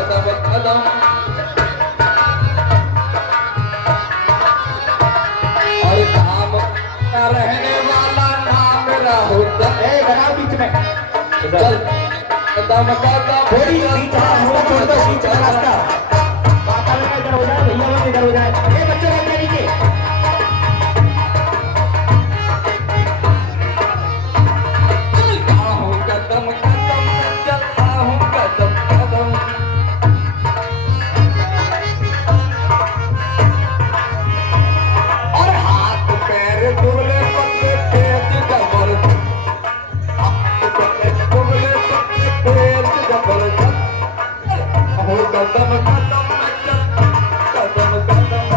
कदम कदम और काम का रहने वाला नाम राहुल बीच में चल कदम कदम थोड़ी बीच रास्ता छोड़ दो, बीच का रास्ता पापा लोग इधर हो जाए, भैया लोग इधर हो जाए, ये बच्चे बैठ जाए नीचे। चलता हूँ कदम कदम चलता हूँ कदम कदम और हाथ पैर दुबले पतले तेज जबरदस्त हाथ पैर दुबले पतले तेज जबरदस्त हो कदम कदम कदम कदम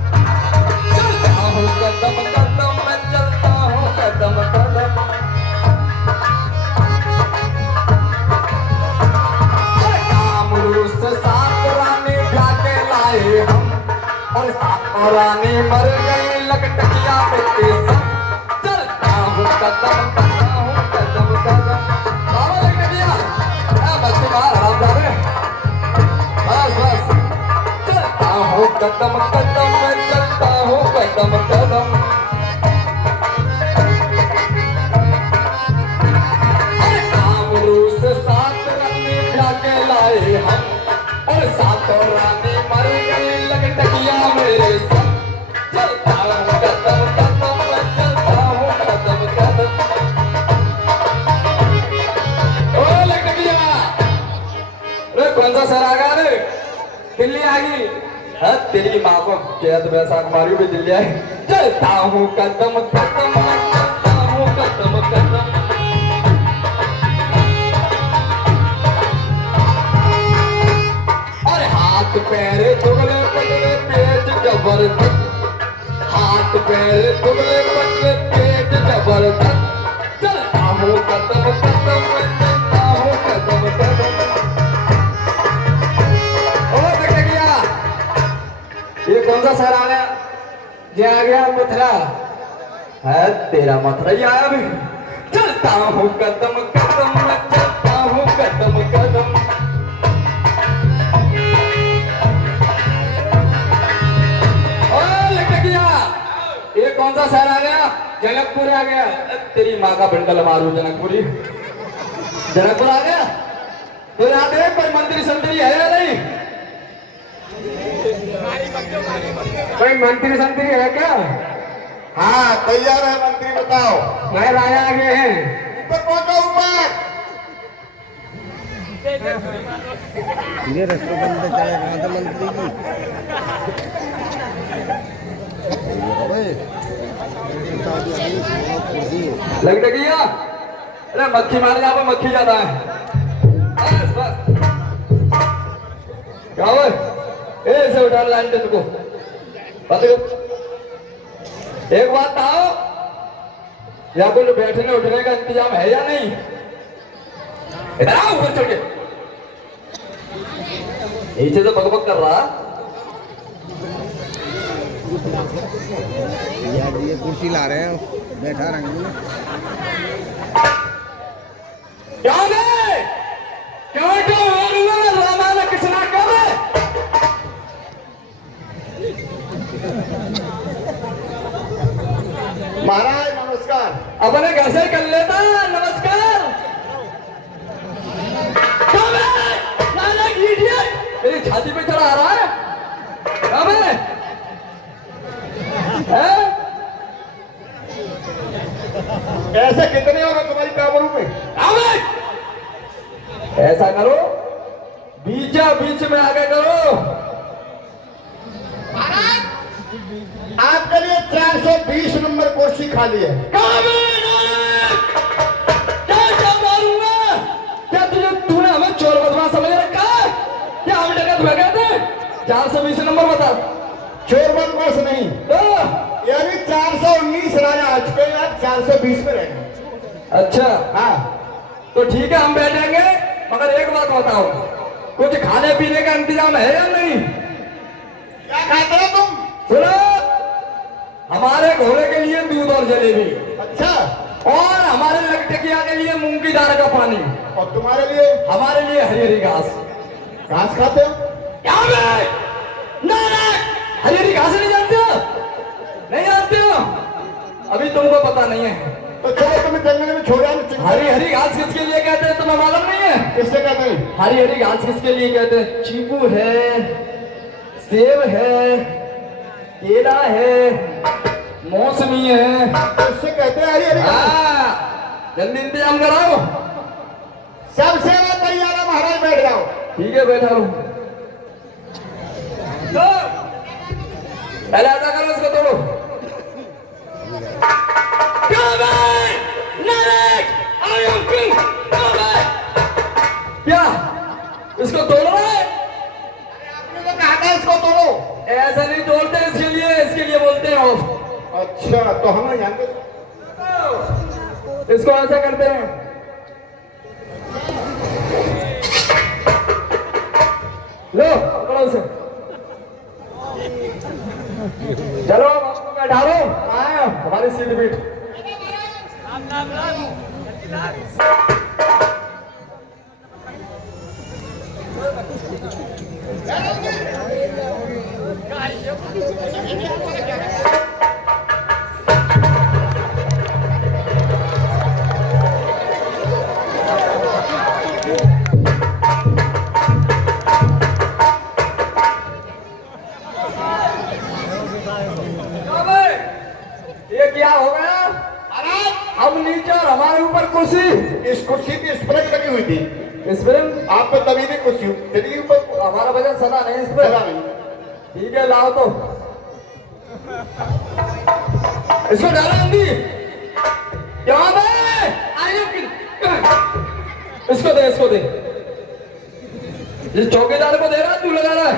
चलता हूँ कदम कदम मैं चलता हूँ कदम कदम कामरू से सात रानी ब्याह के लाए हम और सात रानी मर गई लकटकिया पे केसम चलता हूँ कदम करता हूँ कदम कदम बाबा लकटकिया बच्चे बाहर आराम जा रहे बस बस चलता हूँ कदम कदम मैं चलता हूँ कदम कदम अरे कामरू से सात रानी ब्याह के लाए हम और सातों रानी मर गई लकटकिया मेरे संग चलता हूँ कदम कदम मैं चलता हूँ कदम कदम ओ लकटकिया अरे कौन सा सर आ गया रे दिल्ली आ गई हाँ तेरी माँ को कैद बैसाख मारी भी दिल्ली आई चलता हूँ कदम कदम मैं चलता हूँ कदम कदम और हाथ पैर दुबले पतले पेट जबरदस्त हाथ पैर दुबले पतले पेट जबरदस्त चलता हूँ कदम कदम मैं चलता हूँ कदम कदम ओ लकटकिया ये कौन सा सर आ गया ये आ गया मथुरा है तेरा मथुरा ही आया भी चलता हूँ कदम कदम मैं चलता हूँ कदम कदम ओ लकटकिया ये कौन सा शहर आ गया जनकपुर आ गया तेरी माँ का बंडल मारू जनकपुरी जनकपुर आ गया तो याद है कोई मंत्री संतरी है या नहीं कोई मंत्री संतरी है क्या हाँ तैयार है मंत्री, बताओ। मैं राजा आ गए हैं ऊपर पहुंचो, ऊपर। ये रेस्टोरेंट में चले गए थे मंत्री जी। लकटकिया अरे मक्खी मारने यहाँ पर मक्खी ज्यादा है बस बस क्या हुआ ऐसे उठा लैंडन को बताओ एक बात आओ यहाँ पे बैठने उठने का इंतजाम है या नहीं इधर आओ ऊपर चढ़ के नीचे से बकबक कर रहा यार ये कुर्सी ला रहे हैं, बैठा रहेंगे ना। क्या रे क्या रामायण कृष्णा कर महाराज नमस्कार। अपने घर से कर लेता नमस्कार मेरी छाती पे चढ़ा रहा है कब है? ऐसे कितने होगा तुम्हारी काबरू में? ऐसा करो बीचा बीच में आगे करो आपके लिए 420 नंबर कुर्सी खाली है। क्या मारूंगा क्या तुझे तूने हमें चोर बदमाश समझ रखा है क्या हम डकैत हुए गए थे 420 नंबर बता चोर बदमाश नहीं, यानी 419 राजा आ चुके हैं, आप 420 में रहेंगे। अच्छा हाँ तो ठीक है हम बैठेंगे मगर एक बात बताओ कुछ खाने पीने का इंतजाम है या नहीं? क्या खाते हो तुम? सुनो हमारे घोड़े के लिए दूध और जलेबी, अच्छा, और हमारे लकटकिया के लिए मूंग की दाल का पानी, और तुम्हारे लिए हमारे लिए हरी हरी घास। घास खाते हो? क्या बे? हरी हरी घास नहीं जानते हो? नहीं जानते हो? अभी तुमको पता नहीं है। तो चलो तुम्हें जंगल में छोड़ा नहीं। हरी हरी घास किसके लिए कहते हैं तुम्हें मालूम नहीं है? किससे कहते हैं? हरी हरी घास किसके लिए कहते हैं? चीकू है, सेब है, केला है, मौसमी है। किससे कहते हैं हरी हरी घास? हाँ, जल्दी इंतजाम कराओ। सब सेवा तैयार है महाराज, बैठ जाओ। ठीक है, बैठा रहूं। तो पहले ऐसा करो, इसको तोड़ो। क्या इसको तोड़ रहा है? आपने तो कहा था इसको तोड़ो। ऐसा नहीं तोड़ते, इसके लिए बोलते हैं ऑफ। अच्छा, तो हम नहीं जानते। इसको ऐसा करते हैं, लो पकड़ो उसे। चलो आपको बैठा लो, आए हमारी सीट बीट। ये क्या हो गया? अब नीचे और हमारे ऊपर कुर्सी। इस कुर्सी की स्प्रिंग लगी हुई थी, स्प्रिंग आप पे तभी भी कुर्सी चलिए ऊपर। हमारा वजन सदा नहीं इस पे। चला नहीं। ठीक है, लाओ तो इसको डालो जल्दी। क्या बे? आइयो इसको दे, इसको दे। जिस चौकीदार को दे रहा है, तू लगा रहा है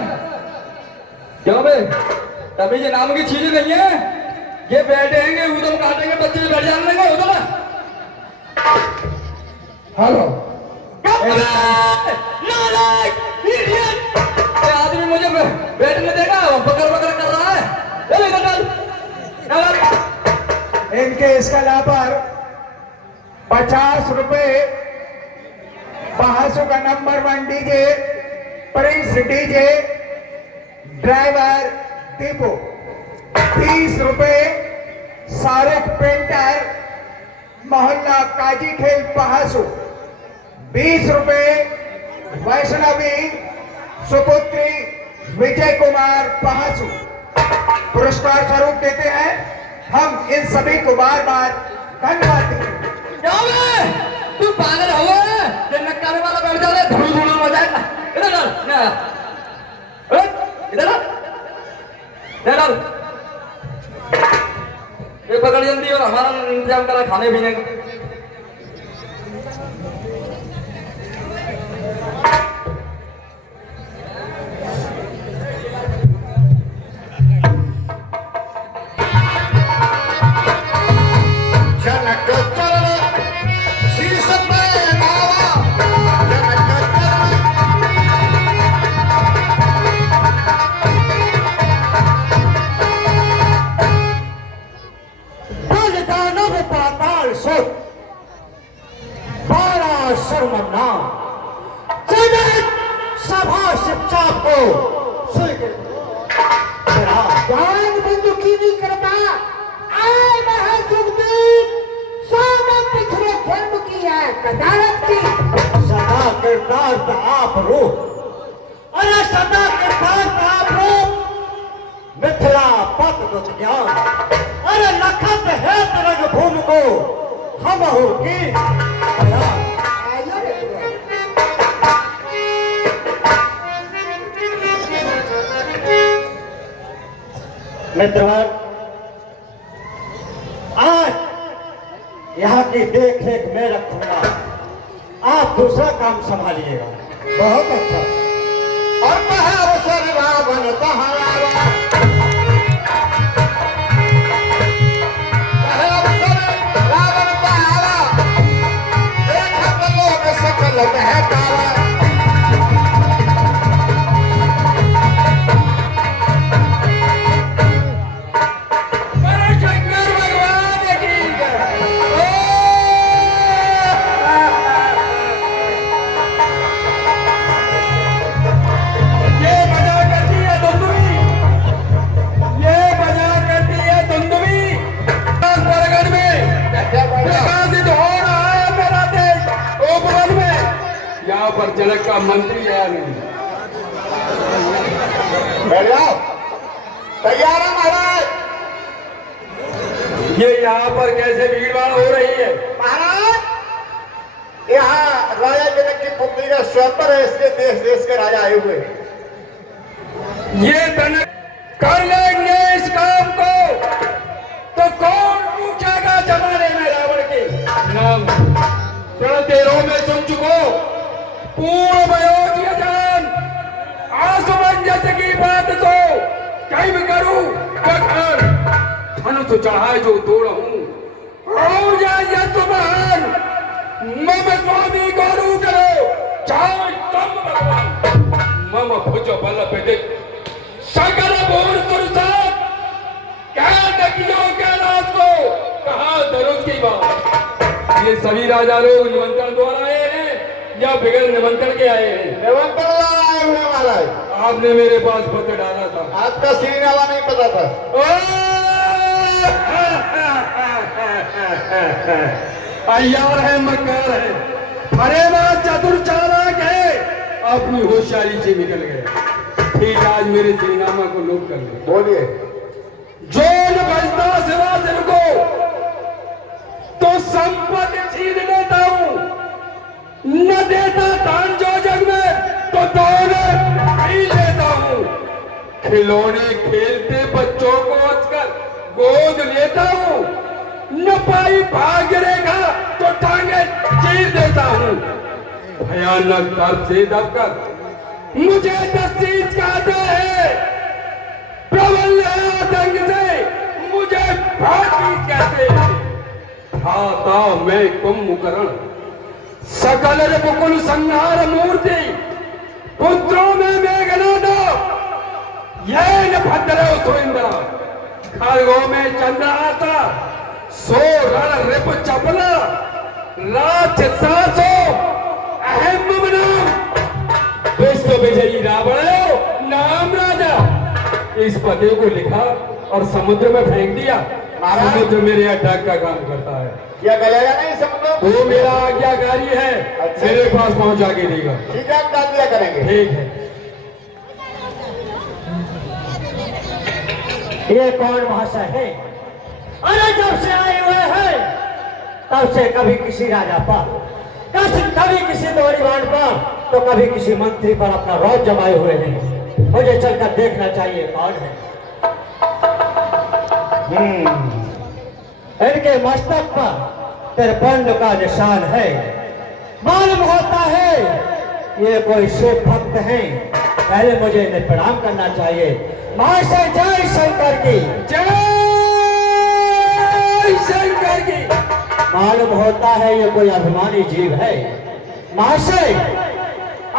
क्यों बे? तभी ये नाम की चीज नहीं है। ये बैठेंगे, उधम काटेंगे, बच्चे बैठ जाने देंगे उधर। हेलो, ये आदमी मुझे बैठने देगा, बकर बकर कर रहा है। चल इधर चल। इनके स्कला पर 50 रुपए, बहासों का number 1 DJ, Prince DJ, driver Deepu. 30 रुपए शाहरुख पेंटर, मोहल्ला काजी खेल पहासू। 20 रुपए वैष्णवी सुपुत्री विजय कुमार पहासू। पुरस्कार स्वरूप देते हैं। हम इन सभी को बार बार धन्यवाद देते हैं। क्या बे? तू पागल हुआ है? ये नक्कारे वाला बैठ जा रहा है, धूल धूल मजाएगा। इधर डाल, इधर डाल। ये पकड़ जल्दी और हमारा इंतजाम करा खाने पीने का। जनक चरण शीश पे नावा, जनक चरण। दानव पाताल सुख, बड़ा शर्मना जगत सभा शिक्षा को ज्ञान बंदुकी नहीं करता। आए महासुखदीप, सोने पिछले जन्म की है कदारत की। सदा किरदार का आप रूप, अरे सदा किरदार का आप रूप। मिथिला पद ज्ञान, अरे लखत है तरंग भूमि को हम की मित्रवर, आज यहाँ की देख रेख मैं रखूंगा, आप दूसरा काम संभालिएगा। बहुत अच्छा। और कहे अवसर रावण बहारा, कहे अवसर रावण बहारा, देखत लोग सकल बहकारा। शंकर भगवान की जनक का मंत्री आया नहीं। बैठ जाओ। तैयार है महाराज? ये यहाँ पर कैसे भीड़भाड़ हो रही है? महाराज यहाँ राजा जनक की पुत्री का स्वयंवर है, इसके देश देश के राजा आए हुए हैं। ये जनक कर लेंगे इस काम को तो कौन पूछेगा जमाने में रावण के नाम? देरों में सुन चुको पूर्ण अयोध्या जान आसमंजस की बात को कहीं भी करूं जखान धनुष चढ़ाए जो तोड़ूं हो जाए यशमान मम स्वामी गौरव करो चाहे तम भगवान मम भुज बल विदित सकल भूर सुरसात क्या नकियों के रात को कहा दरुद की बात। ये सभी राजा लोग निमंत्रण द्वारा आए हैं या बिगड़ निमंत्रण के आए हैं? निमंत्रण द्वारा आए हुए महाराज। आपने मेरे पास पत्र डाला था, आपका श्रीनामा नहीं पता था। अय्यार है मक्कार है फरेबाज चतुर चालाक है अपनी होशियारी से निकल गए। ठीक आज मेरे श्रीनामा को नोट कर ले। बोलिए। जो न बजता सिवा सिर को तो संपत्ति छीन लेता हूं, न देता दान जो जग में तो दौड़े नहीं लेता हूं। खिलौने खेलते बच्चों को हंसकर गोद लेता हूं, न पाई भाग्य रेखा तो टांगे चीर देता हूं। भयानक दर्द से दबकर मुझे तस्वीर कहते हैं, प्रबल आतंक से मुझे भागी कहते हैं। था मैं कुंभकर्ण सकल रिपुकुल संहार मूर्ति पुत्रों में मेघनाद यह भद्र सुरेंद्र खड़गों में चंद्राता सो रण रिप चपला राक्षसासो अहम नाम विश्व विजयी रावण नाम राजा। इस पते को लिखा और समुद्र में फेंक दिया। समुद्र मेरे यहाँ डाक का काम करता है। क्या गलेगा नहीं समुद्र? वो मेरा आज्ञाकारी है। अच्छा। मेरे पास पहुंचा के देगा। ठीक है, आप डाक दिया करेंगे। ठीक है। ये कौन भाषा है? अरे जब से आए हुए हैं तब से कभी किसी राजा पर कभी किसी नौजवान पर तो कभी किसी मंत्री पर अपना रौब जमाए हुए हैं। मुझे चलकर देखना चाहिए कौन है। इनके मस्तक पर तिरपंड का निशान है। मालूम होता है ये कोई शिव भक्त हैं। पहले मुझे इन्हें प्रणाम करना चाहिए। महाशय जय शंकर की जय शंकर की। मालूम होता है ये कोई अभिमानी जीव है। महाशय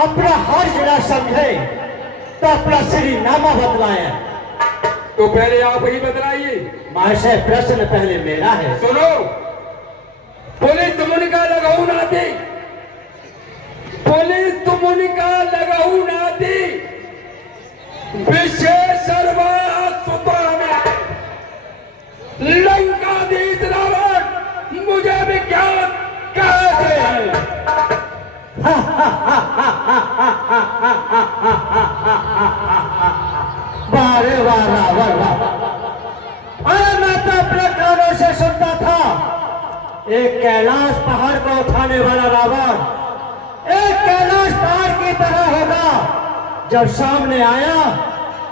अपना हर जिला समझे तो अपना श्रीनामा बदलाए। तो पहले आप ही बदलाइए। महाशय प्रश्न पहले मेरा है। सुनो, पुलिस तुमका लगाऊ नाती, पुलिस तुमका लगाऊ नाती विशेष सर्वाह सुता में लंकाधीश रावण मुझे विज्ञान कहते हैं। वारे वाह रावण वाह। अरे मैं तो अपने कानों से सुनता था एक कैलाश पहाड़ को उठाने वाला रावण एक कैलाश पहाड़ की तरह होगा। जब सामने आया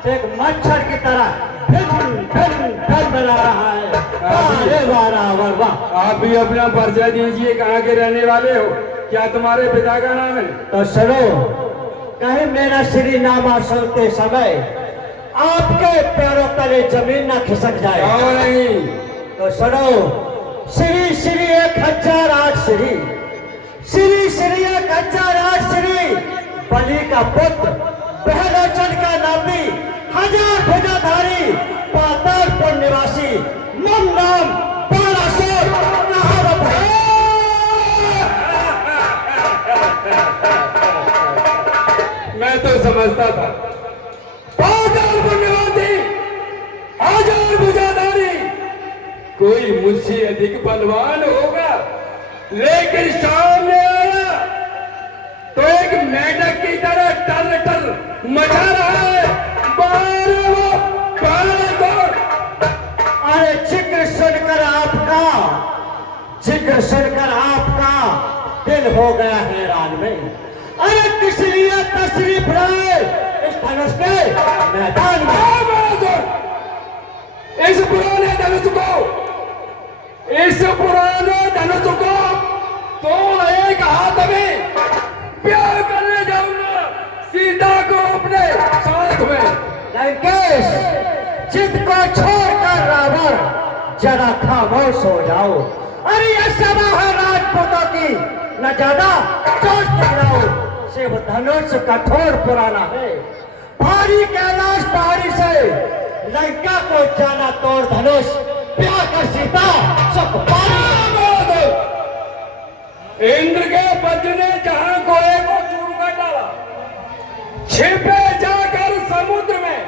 एक मच्छर की तरह फिर बना रहा है। अरे वाह रावण वाह। आप भी अपना परिचय दीजिए, कहाँ के रहने वाले हो, क्या तुम्हारे पिता का नाम है? तो सुनो, कहीं मेरा श्रीनामा सुनते समय आपके पैरों तले जमीन न खिसक जाए। क्यों नहीं? तो सुनो, श्री श्री 1008 श्री श्री श्री 1008 श्री बलि का पुत्र बहलोचन का नाती 1000 भुजाधारी पातालपुर निवासी मम नाम बालासुर नाहरत है। मैं तो समझता था पातालपुर निवासी 1000 भुजाधारी कोई मुझसे अधिक बलवान होगा, लेकिन सामने आया तो एक एक मेढक की तरह टर टर मचा रहा है। बाहर वो बाहर दौड़। अरे जिक्र सुनकर आपका दिल हो गया हैरान में। अरे किस लिए तशरीफ लाए इस धनुष के मैदान में? इस पुराने धनुष को तो एक हाथ में प्यार करने जाऊंगा सीता को अपने साथ में। लंकेश, जिद को छोड़कर रावण जरा खामोश हो जाओ। अरे ये सभा है राजपूतों की, न ज्यादा चोट टकराओ। शिव धनुष कठोर पुराना है, भारी कैलाश पहाड़ी से लंका को जाना तोड़ धनुष, प्यार कर सीता सब पारी। इंद्र के वज्र ने जहां गोए को चूर कर डाला, छिपे जाकर समुद्र में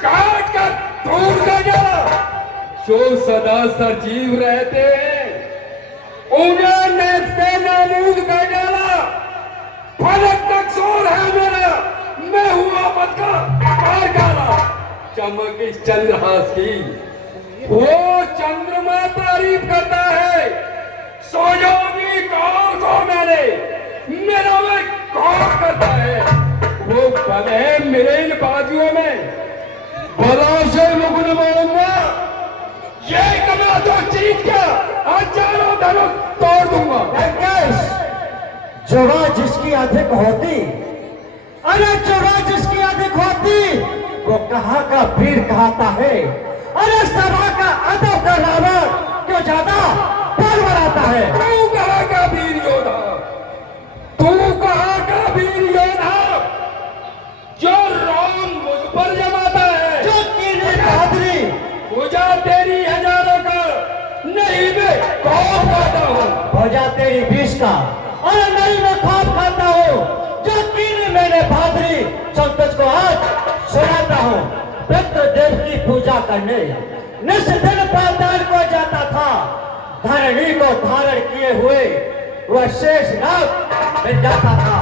काट कर दूर कर डाला। जो सदा सजीव रहते हैं उन्हें नेस्ते नाबूद कर डाला। फलक तक सोर है मेरा, मैं हुआ मत का पार डाला। चमक इस चंद्रहास की, वो चंद्रमा तारीफ करता है। सोयोगी कौन को मैंने मेरा में कौन करता है। वो बल है मेरे इन बाजुओं में, बलों से मुकुट मारूंगा। ये कमा तो जीत गया, हजारों धनुष तोड़ दूंगा। लंकेश, जुआ जिसकी अधिक होती, अरे जुआ जिसकी अधिक होती वो कहाँ का वीर कहता है। अरे सभा का अदब का रावण क्यों ज्यादा बल बढ़ाता है। तू कहाँ का वीर योद्धा, तू कहाँ का वीर योद्धा जो राम मुझ पर जमाता है। जो कीनी बहादुरी पूजा तेरी हजारों का नहीं मैं कौन खाता हूँ। भोजा तेरी 20 का, अरे नहीं मैं खौफ खाता हूँ। जो कीनी मैंने बहादुरी सब तुझको आज सुनाता हूँ। पितृ देव की पूजा करने निस दिन पाताल को जाता था, धरणी को धारण किए हुए वह शेष नाग मिल जाता था।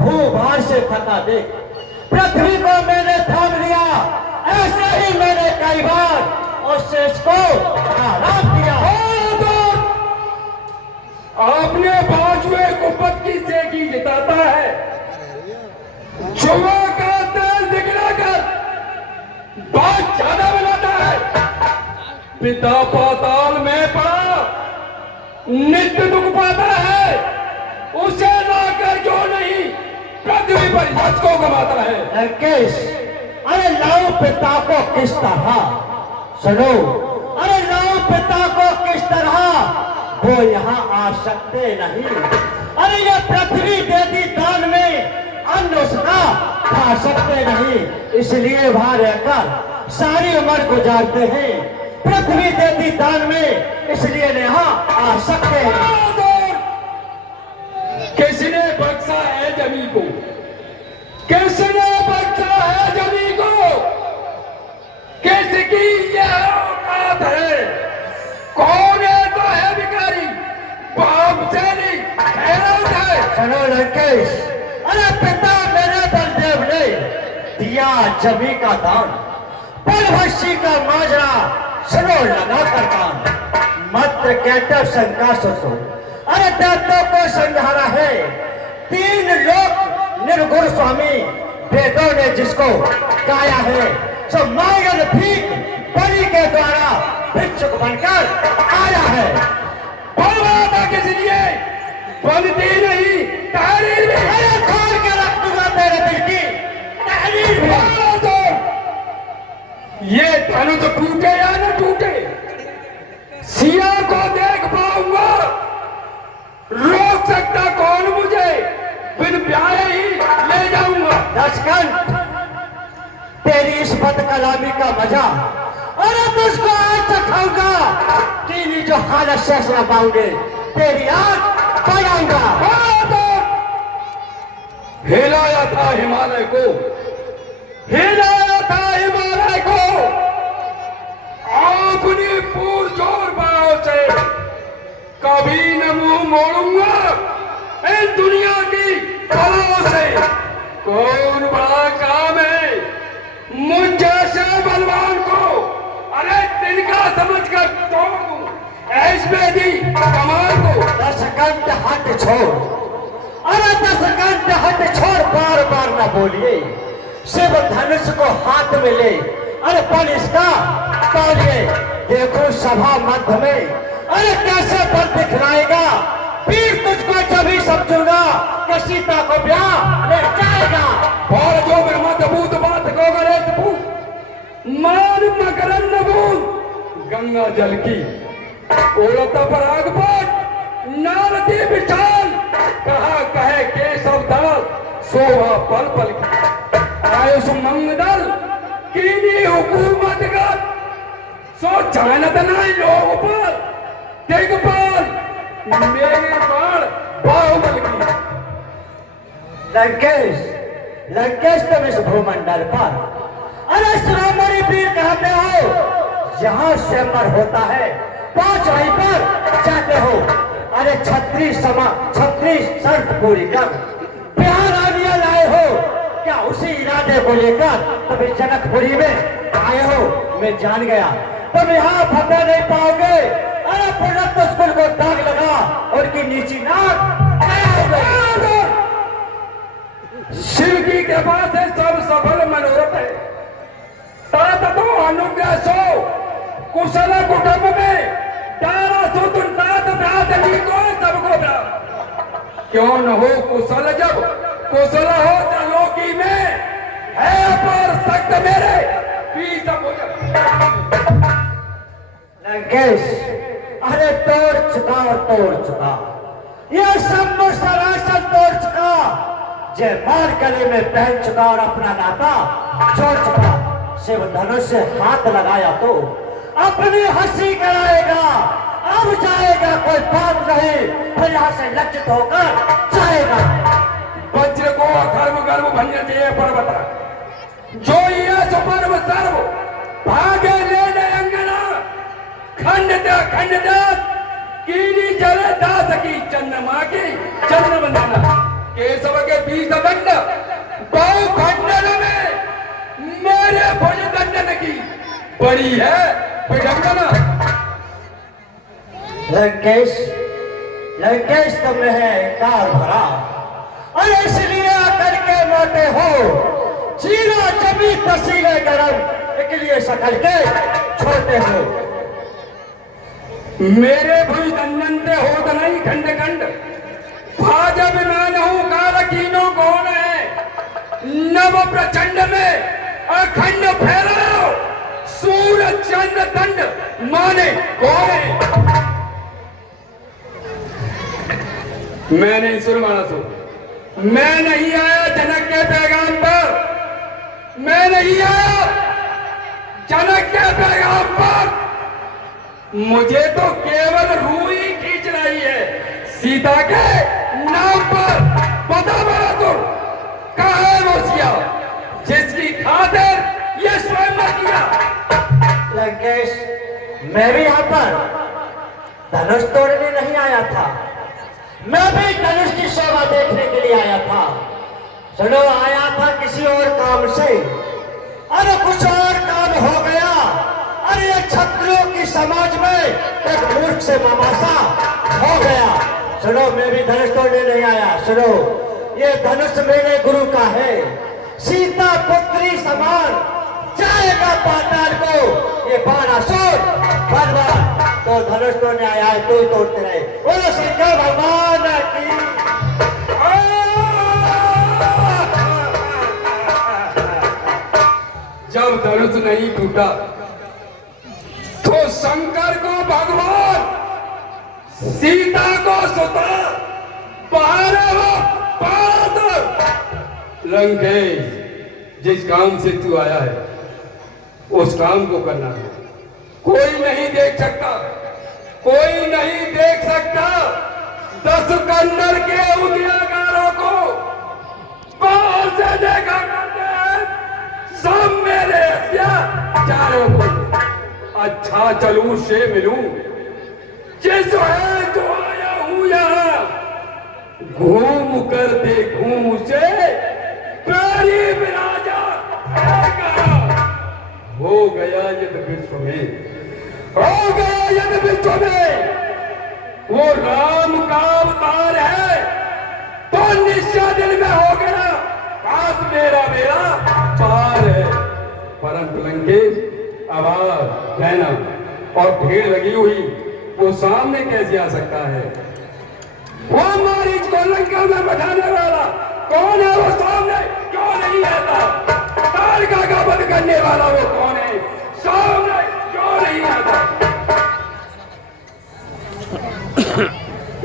भूभार से थका देख पृथ्वी को मैंने थाम लिया, ऐसे ही मैंने कई बार उस शेष को आराम दिया। आपने बाजुए कुपत की सेकी जिताता है, जुआ का तेल दिखला कर बात ज्यादा बनाता है। पिता पाताल में पड़ा नित्य दुख पाता है, उसे लाकर जो नहीं पृथ्वी पर यश को गवाता है। लंकेश, अरे लाओ पिता को किस तरह सुनो। अरे लाओ पिता को किस तरह, वो यहाँ आ सकते नहीं। अरे ये पृथ्वी दे दी दान में, अन्न उसका खा सकते नहीं। इसलिए वहां रहकर सारी उम्र गुजारते हैं। पृथ्वी दे दी दान में, इसलिए यहाँ आ सकते हैं। किसने बख्शा है जमी को, किसने बख्शा है जमी को, किसकी यह औकात है। कौन है तो है भिखारी, बाप से नहीं हैरान है। सुनो लंकेश, अरे पिता मेरे बलदेव ने दिया जमी का दान, बलभक्षी का माजरा सुनो लगा कर कान। मत कहते शंका सोचो, अरे दैत्यों को समझाना है। 3 लोक निर्गुण स्वामी वेदों ने जिसको गाया है, सो मांगन भीख बलि के द्वारा भिक्षुक बनकर आया है। बलवाता किस लिए, बनती नहीं तहरीर भी। अरे खोल के रख दूंगा तेरे दिल की तहरीर भी। ये धनुष तो टूटे या न टूटे, सिया को देख पाऊंगा। रोक सकता कौन मुझे, बिन प्यारे ही ले जाऊंगा। दशकंठ, तेरी इस बद कलामी का मजा अरे तुझको आज चखाऊंगा। तेरी जो हालत शेष न पाऊंगे, तेरी आग बढ़ाऊंगा। हिलाया था हिमालय को, हिलाया था हिमालय को अपनी पुरजोर बाहों से। कभी न मुंह मोड़ूंगा इन दुनिया की कलाओं से। कौन बड़ा काम है मुझ जैसे बलवान को? अरे तिनका समझकर तोड़ दूं ऐसे दी कमाल को। 10 सेकंड हट छोड़, अरे 10 सेकंड हट छोड़, बार बार ना बोलिए। शिव धनुष को हाथ में ले, अरे पल इसका तौलिए। देखो सभा मध्य में, अरे कैसे बल दिखलाएगा। पीर तुझको जभी समझूंगा कि सीता को ब्याह ले जाएगा। और जो मत भूत बात को करे मान मकरंद बूंद गंगा जल की ओलत पराग पर नारदी विशाल कहा कहे केशव दाल शोभा पल पल की आयुष मंगदल कीनी हुकूमत का सो जानत नहीं लोग पर दिग्पाल मेरे बाण बाहुबल की। लंकेश, लंकेश तुम इस भूमंडल पर, अरे श्रोमणी वीर कहते हो, जहां से मर होता है 5 वहीं पर जाते हो। अरे छत्री शर्त पूरी कर बिहार आनिया लाए हो क्या? उसी इरादे को लेकर तुम इस जनकपुरी में आए हो। मैं जान गया तुम यहाँ फतेह नहीं पाओगे। अरे पुनः स्कूल को दाग लगा, उनकी नीची नाक शिव की कृपा से सब सफल मनोरथ है। तात तो अनुग्रह सो कुशल कुटुंब में तारा सुतुन तात भ्रातनी को सबको भ्रा। क्यों न हो कुशल जब कुशल हो त्रिलोकी में है पर सख्त मेरे पीठ लंकेश, अरे तोड़ चुका ये सब सरासर तोड़ चुका। जय मार गले में पहन चुका और अपना नाता छोड़ चुका। शिव धनुष से हाथ लगाया तो अपनी हंसी कराएगा। अब जाएगा कोई बात नहीं, फिर यहाँ से लज्जित होकर जाएगा। वज्र को अधर्म गर्भ भंजन ये पर्वता जो ये सुपर्व सर्व भागे लेने अंगना खंड कीनी जले दास की चंद्रमा की चंद्र बंदना केशव के बीच दंड बहु खंडन में मेरे भुज दंडन की बड़ी है विडंबना। लंकेश तुम्हें है कार भरा, और इसलिए आकर के लौटे हो। जीरा जमी तसीले गरम, इसलिए सकल के छोटे हो। मेरे भुज दंडन से होत नहीं खंड खंड भाजप मैं हूं काल कीनो कौन है। नव प्रचंड में अखंड फैलाओ सूरज चंद्र दंड माने कौन है। मैं नहीं सुन मानस हूं, मैं नहीं आया जनक के पैगाम पर, मैं नहीं आया जनक के पैगाम पर। मुझे तो केवल रूह ही खींच रही है सीता के नाम पर। बता बहादुर कहाँ है वो सिया जिसकी खातिर ये स्वयं न किया। लंकेश, मैं भी यहाँ पर धनुष तोड़ने नहीं आया था, मैं भी धनुष की शोभा देखने के लिए आया था। सुनो, आया था किसी और काम से, अरे कुछ और काम हो गया। अरे ये छत्रियों की समाज में एक मूर्ख से मामासा हो गया। सुनो, मैं भी धनुष तोड़ने नहीं आया। सुनो, ये धनुष मेरे गुरु का है, सीता पुत्री समान जाएगा पाताल को ये बाणासुर बर्बाद। तो धनुष तोड़ने आया है, तू ही तोड़ते रहे। बोलो शंकर भगवान की। जब धनुष नहीं टूटा तो शंकर को भगवान, सीता को सुता, लंकेश, जिस काम से तू आया है उस काम को करना है। कोई नहीं देख सकता, कोई नहीं देख सकता 10 कन्नड़ के उद्यागारों को बाहर से देखा करते हैं सब मेरे अत्याचारों को। अच्छा चलूं से मिलूं जिस है तो आया हूं यहाँ, घूम कर देखूं उसे में हो गया यदि विश्व में वो राम का अवतार है तो निश्चय दिल में हो गया काश मेरा मेरा पार है। परंतु लंकेश आवाज रहना और भीड़ लगी हुई वो सामने कैसे आ सकता है? वो मारीच को लंका में बैठाने वाला कौन है? वो सामने क्यों नहीं आता? तारका का वध करने वाला वो कौन है? सामने क्यों नहीं आता?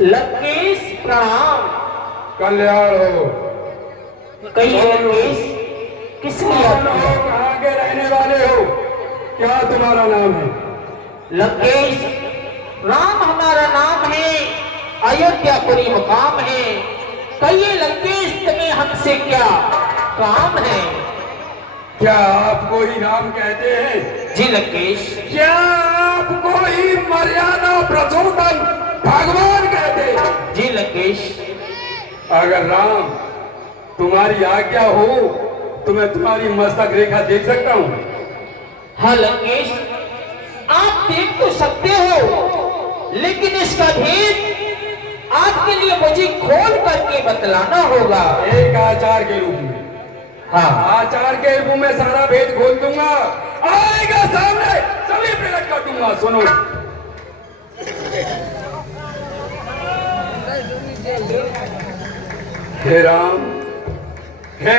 लंकेश प्रणाम। कल्याण हो। कहिए लंकेश, किसकी याद कौन हो? कहाँ के रहने वाले हो? क्या तुम्हारा नाम है? लंकेश, राम हमारा नाम है, अयोध्यापुरी मुकाम है। कहिए लंकेश, तुम्हें हमसे क्या काम है? क्या आपको ही राम कहते हैं? जी लंकेश। क्या आपको ही मर्यादा पुरुषोत्तम भगवान कहते हैं? जी लंकेश। अगर राम तुम्हारी आज्ञा हो तो मैं तुम्हारी मस्तक रेखा देख सकता हूँ। हाँ लंकेश, आप देख तो सकते हो, लेकिन इसका भेद आपके लिए मुझे खोल करके बतलाना होगा। एक आचार के रूप में। हाँ। आचार के रूप में सारा भेद खोल दूंगा। आएगा सामने सभी प्रकट कर दूंगा। सुनो, हे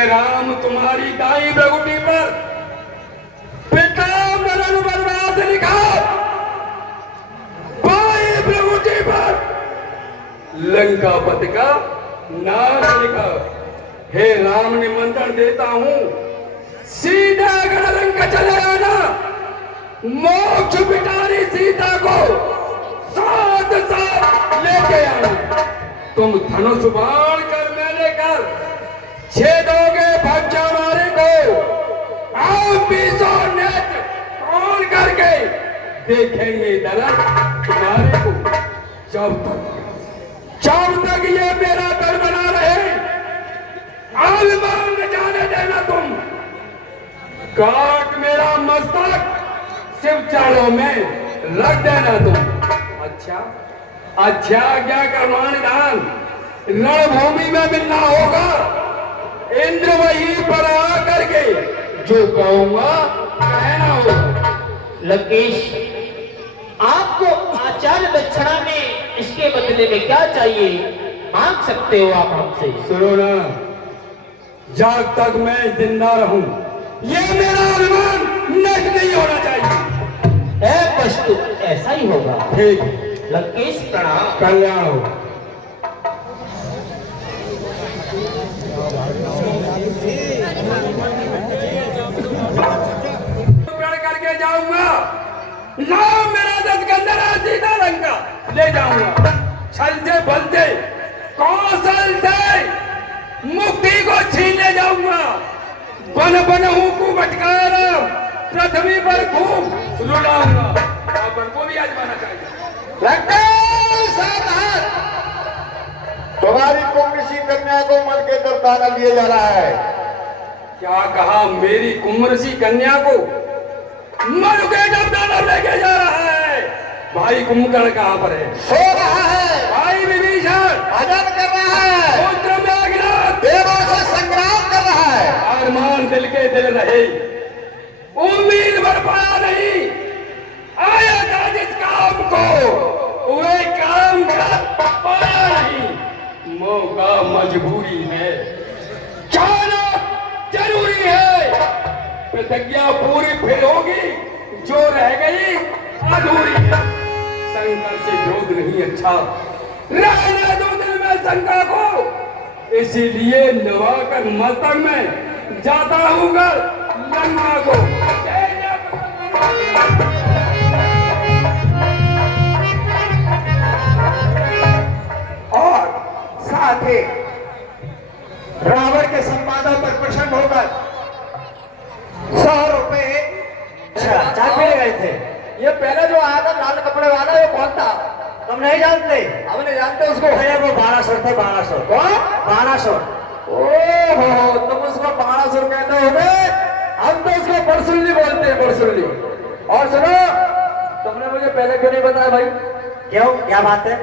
राम तुम्हारी दाई भ्रगुटी पर पिता मरण बर्बाद लिखा, बाई भ्रगुटी पर लंकापति का नाम लिखा। हे राम निमंत्रण देता हूं, सीधा गढ़ लंका चले आना, मोक्ष पिटारी सीता को साथ साथ लेके आना। तुम धनुष बाण कर मैंने कर छेदोगे भज्जा मारे को, आप बीसों नेत्र खोल करके देखेंगे दरद तुम्हारे को। जब तक ये मेरा दर बना रहे आसमान में जाने देना तुम। काट मेरा मस्तक शिव चरणों में रख देना तुम। अच्छा क्या करवान दान रणभूमि में मिलना होगा। इंद्र वहीं पर आ करके जो कहूंगा कहना होगा। लंकेश, आपको आचार्य दक्षिणा में इसके बदले में क्या चाहिए मांग सकते हो आप हमसे। सुनो ना, जब तक मैं जिंदा रहूं ये मेरा अभिमान नष्ट नहीं होना चाहिए। पशु ऐसा ही होगा। ठीक। लंकेश प्रणाम। कल्याण हो। प्रण करके जाऊंगा, नाम मेरा दशकंदर सीता लंका ले जाऊंगा। छल से बल से कौशल से मुक्ति को छीन ले जाऊंगा। बन बन हूं को भटकाना पृथ्वी पर खूब रुलाऊंगा। अपन को भी आजमाना चाहिए। तुम्हारी कुंभऋषि कन्या को मल के दरदाना लिए जा रहा है। क्या कहा? मेरी कुंभऋषि कन्या को मल के दरदाना लेके जा रहा है। भाई कुंभकर्ण कहाँ पर है? सो रहा है। भाई विभीषण भजन कर रहा है। पुत्र मेघनाद देवों से संग्राम कर रहा है। अरमान दिल के दिल रहे, उम्मीद भर पाया नहीं। आया था जिस काम को वही काम कर पाया नहीं। मौका मजबूरी है, जाना जरूरी है। प्रतिज्ञा पूरी फिर होगी, जो रह गई अधूरी है। शंकर से विरोध नहीं अच्छा, रहने दो दिल में शंका को। इसीलिए नवाकर मस्तक में जाता हूँ लंका को। और साथ ही रावण के संवादों पर प्रसन्न होकर 100 रुपए चाय पीने गए थे। ये पहले जो आया था लाल कपड़े वाला, ये कौन था? तुम नहीं जानते? हम नहीं जानते उसको। भैया वो 1200 थे। 1200 कौन? 1200। ओहो, तुम उसको 1200 कहते हो बे? हम तो उसको बरसुल्ली बोलते हैं, बरसुल्ली। और सुनो, तुमने मुझे पहले क्यों नहीं बताया भाई? क्यों, क्या बात है?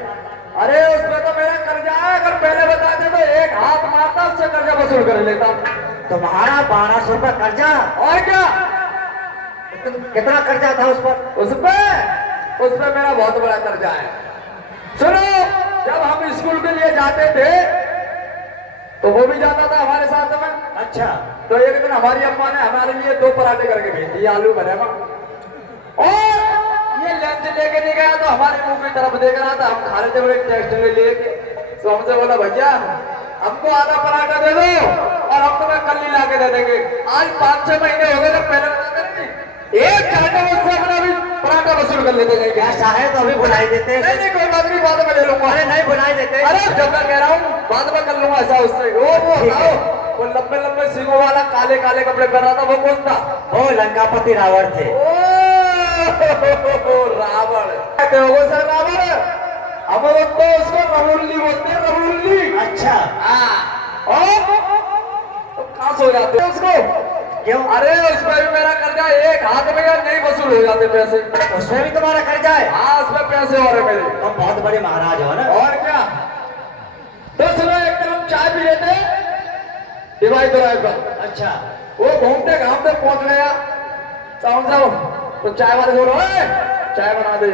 अरे उसमें तो मेरा कर्जा है, अगर पहले बताते तो एक हाथ मारता, उससे कर्जा वसूल कर लेता। तुम्हारा 1200 रुपये कर्जा? और क्या? कितना कर्जा था उस पर? उस पे मेरा बहुत बड़ा कर्जा है। सुनो, जब हम स्कूल के लिए जाते थे तो वो भी जाता था हमारे साथ में। अच्छा। तो एक दिन हमारी अम्मा ने हमारे लिए 2 पराठे करके भेज दिए, आलू भरे में। और ये लंच लेके नहीं गया तो हमारे मुंह की तरफ देख रहा था, हम खा रहे थे, बड़े टेस्ट ले लिए थे। तो हमसे बोला, भैया हमको आधा पराठा दे दो और हम तुम्हें कल ही ला के दे देंगे। आज 5-6 महीने हो गए, जब पहले बताते नहीं, एक घंटे में उससे अपना भी पराठा वसूल कर लेते जाएंगे। ऐसा है तो अभी बुलाई देते। नहीं नहीं, कोई बात नहीं, बाद में ले लूंगा। अरे नहीं, बुलाई देते। अरे जब मैं कह रहा हूँ बाद में कर लूंगा ऐसा उससे। वो बताओ, वो लंबे लंबे सींगों वाला काले काले कपड़े पहन रहा था, वो कौन था? वो लंकापति रावण थे। रावण कहते हो वो सर, रावण। अब वो तो उसको रवुल्ली बोलते हैं, रवुल्ली। अच्छा। और तो कहाँ सो जाते हैं उसको? क्यों? अरे उसमें भी मेरा कर्जा एक हाथ में या नहीं वसूल हो जाते पैसे। उसमें भी तुम्हारा कर्जा है? हाँ, उसमें पैसे और है मेरे। तुम बहुत बड़े महाराज हो ना। और क्या? तो सुनो, एक दिन हम चाय पी रहे थे डिवाइड पर। अच्छा। वो घूमते घामते पहुंच गया साउंड साहब, तो चाय वाले बोलो, चाय बना दे।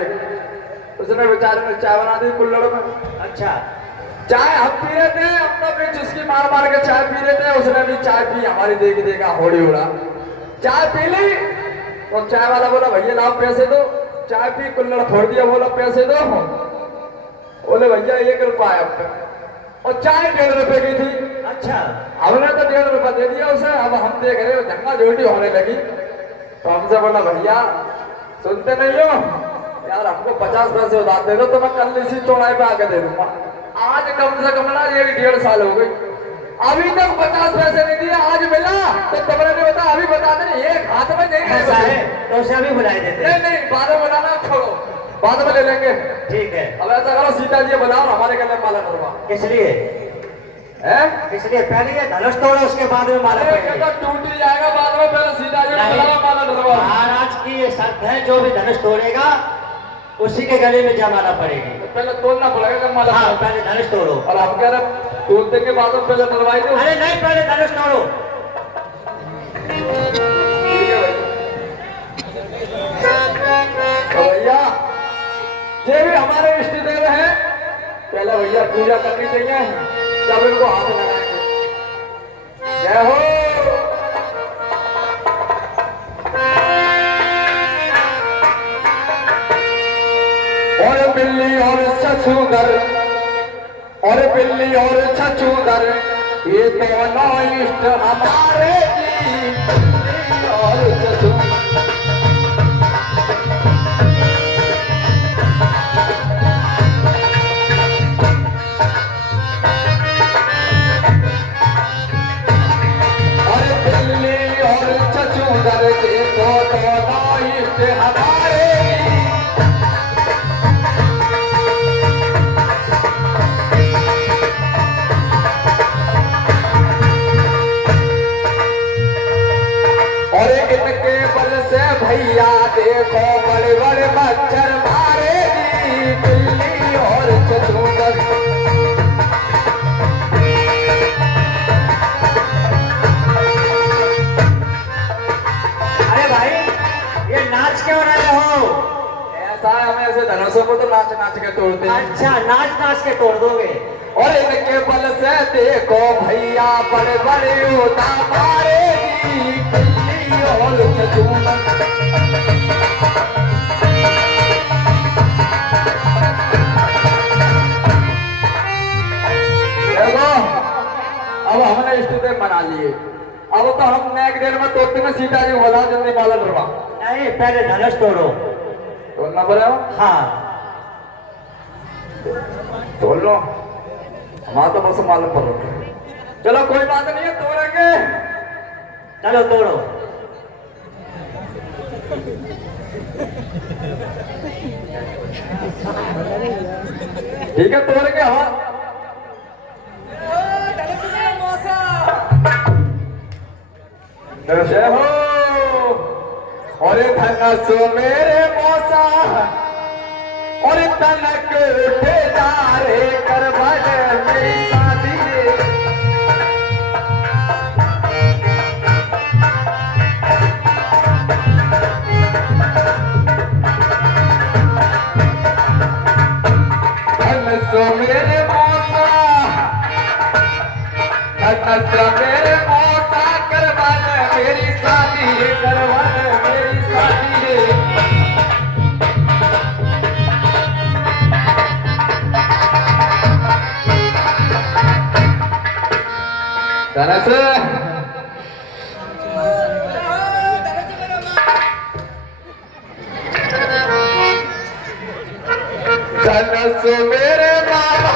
उसने बेचारे ने चाय बना दी कुल्हड़ में। अच्छा। चाय हम पी रहे थे, अपना भी चुस्की मार मार के चाय पी रहे थे, उसने भी चाय पी, हमारी देख देखा होड़ी उड़ा। चाय पी ली और चाय वाला बोला, भैया लाओ पैसे दो। चाय पी, कुल्हड़ फोड़ दिया, बोला पैसे दो। बोले भैया 1 रुपया है अब तक। और चाय 1.5 रुपए की थी। अच्छा। हमने तो 1.5 रुपया दे दिया उसे। अब हम देख रहे हो झंगा झोटी होने लगी। तो हमसे बोला, भैया सुनते नहीं हो यार, हमको 50 पैसे उधार दे दो तो मैं कल इसी चौड़ाई पे आके दे दूंगा। आज कम से कम ना ये 1.5 साल हो गई, अभी तक 50 पैसे नहीं दिए। आज मिला तो तुमने नहीं बता, अभी बता दे, एक हाथ में नहीं ऐसा है तो उसे अभी बुलाई देते। नहीं नहीं, बाद में बनाना, छोड़ो, बाद में ले लेंगे। ठीक है। अब ऐसा करो, सीता जी बनाओ, हमारे गले में माला डरवा। किस लिए? इसलिए पहले ये धनुष तोड़ो, उसके बाद में माला पड़ेगी। टूट ही जाएगा, बाद में पहले सीता जी बनाओ, माला डरवा। महाराज की ये शर्त है, जो भी धनुष तोड़ेगा उसी के गले में जमाना पड़ेगी। तो पहले तोड़ना पड़ेगा जब माला। हाँ, पहले धनुष तोड़ो। और हम कह रहे तोड़ने के बाद में पहले डरवाई दो। अरे नहीं, पहले धनुष तोड़ो। ठीक है भाई। तो भैया ये भी हमारे इष्ट देव हैं, पहले भैया पूजा करनी चाहिए, जब इनको हाथ लगाएंगे। जय हो। और बिल्ली और छछूंदर, और बिल्ली और छछूंदर, ये दोनों इष्ट हमारे जी। बिल्ली और छछूंदर। और बिल्ली और छछूंदर, ये दोनों इष्ट हमारे जी। और इनके बल से भैया देखो बड़े बड़े मच्छर मारेगी, बिल्ली और छछूंदर। अरे भाई, ये नाच क्यों रहे हो? ऐसा है, हमें ऐसे धनुषों को तो नाच नाच के तोड़ते हैं। अच्छा, नाच नाच के तोड़ दोगे। और इनके बल से देखो भैया बड़े बड़े उदा मारेगी, बिल्ली और छछूंदर। देखो, अब हमने इष्टदेव बना लिए, अब तो हम नेक देर में तोड़ते में सीता जी बोला जल्दी माला डरवा। नहीं, पहले धनुष तोड़ो। तोड़ना पड़ेगा। हाँ। तोड़ लो, हमारा तो बस मालूम पड़ रहा है। चलो कोई बात नहीं है, तोड़ेंगे। चलो तोड़ो। ठीक है, तोड़ेंगे। हाँ, जय हो। और ये तनसो मेरे मौसा और तनक उठे दारे कर भले मेरी शादी रे। तनसो मेरे मौसा तनसो मेरे मौसा कर भले मेरी शादी रे कर भले मेरी शादी रे। तनस तनस मेरे मामा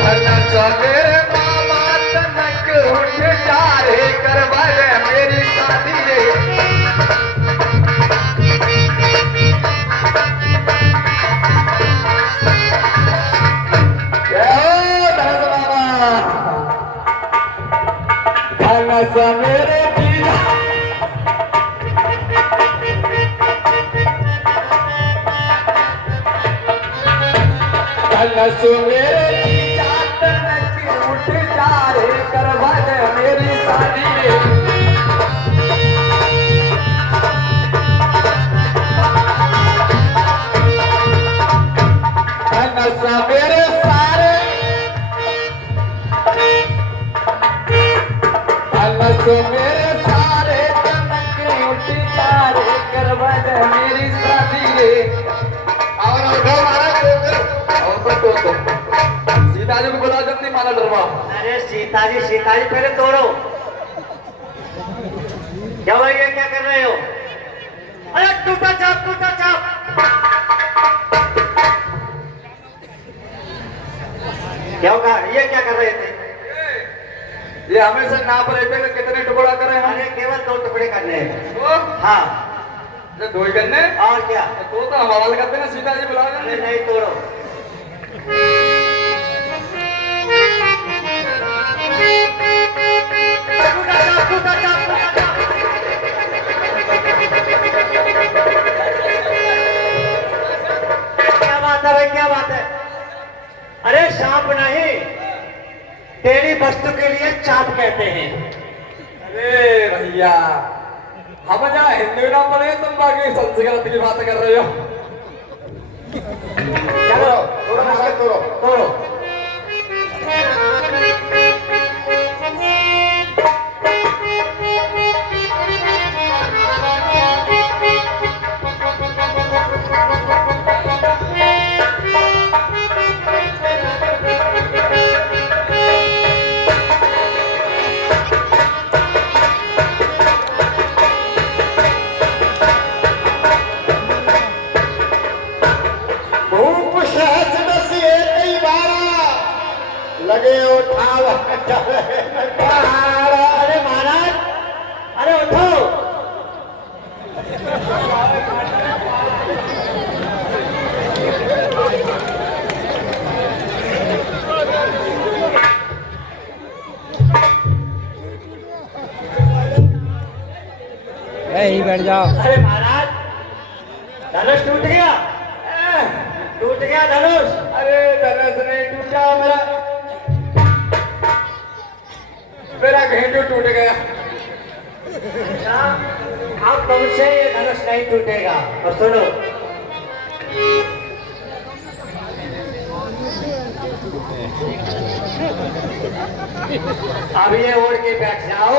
तनस मेरे मामा तनक उठ जा रे कर भले मेरी शादी रे। तनस मेरे जीजा तनस मेरे जीजा तनक उठ जा रे कर भले मेरी शादी रे। तनस मेरे सारे तनस मेरे सारे तनक उठ जा रे कर भले मेरी शादी रे। और सीता जी को बुला जल्दी माला डरवा। अरे सीताजी सीताजी पहले तोड़ो। क्या भाई ये क्या कर रहे हो? अरे टूटा चाप टूटा चाप। क्या होगा? ये क्या कर रहे थे? ये हमेशा नाप रहे थे कि कितने टुकड़ा करें हम। अरे केवल 2 टुकड़े करने हैं। तो हाँ ये दो ही करने और क्या? तो हवाला करते ना सीता जी बुला अरे जल्दी। नहीं तोड़ो। टूटा चाप टूटा चाप टूटा चाप। क्या बात है भाई क्या बात है? अरे सांप नहीं तेरी वस्तु के लिए चाप कहते हैं। अरे भैया हम जहाँ हिंदी ना पढ़े तुम बाकी संस्कृत की बात कर रहे हो। चलो तोड़ो तोड़ो। भूप सहज नसिए कई बारा लगे उठावा अरे महाराज अरे उठो। यहीं बैठ जाओ। अरे महाराज धनुष टूट गया। टूट गया धनुष। अरे धनुष नहीं टूटा मेरा घेंटू टूट गया। अब तुमसे ये धनुष नहीं टूटेगा। और सुनो अब ये ओढ़ के बैठ जाओ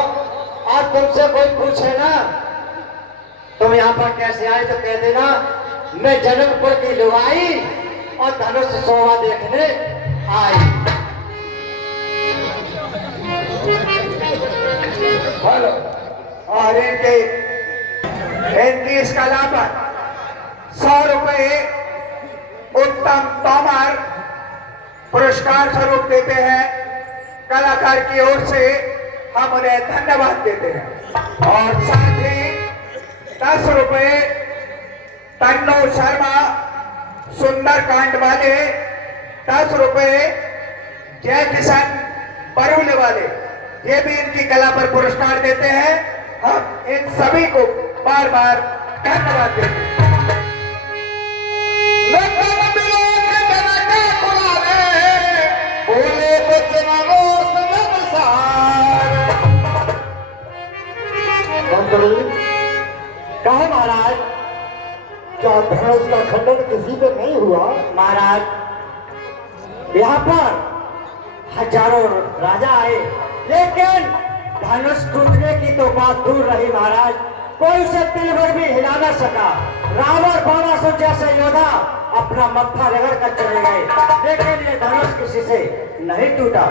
और तुमसे कोई पूछे ना तुम यहाँ पर कैसे आए तो कह देना मैं जनकपुर की लुगाई और धनुष शोभा देखने आई। बोलो और इनकी इस कला पर 100 रुपए उत्तम तोमर पुरस्कार स्वरूप देते हैं। कलाकार की ओर से हम उन्हें धन्यवाद देते हैं। और साथ ही 10 रुपए तन्नो शर्मा सुंदर कांड वाले, 10 रुपए जय किशन बरूल वाले ये भी इनकी कला पर पुरस्कार देते हैं। हम इन सभी को बार बार धन्यवाद देते हैं। बोले बचन रोस नमसार। कहे महाराज, क्या धनुष का खंडन किसी पे नहीं हुआ? महाराज यहाँ पर हजारों राजा आए, लेकिन धनुष टूटने की तो बात दूर रही महाराज, कोई उसे तिल भर भी हिला न सका। रावण बाणासुर जैसे योद्धा अपना मत्था रगड़ कर चले गए, लेकिन ये धनुष किसी से नहीं टूटा।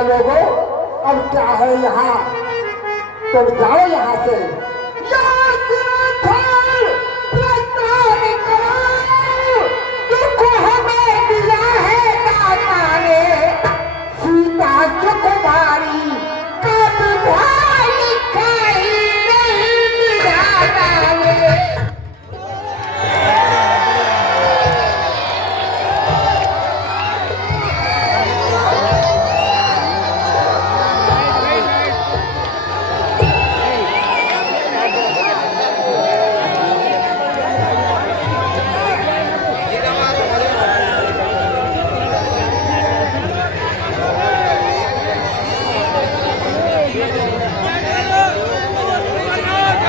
लोगों, अब क्या है यहाँ? तुम जाओ यहाँ से।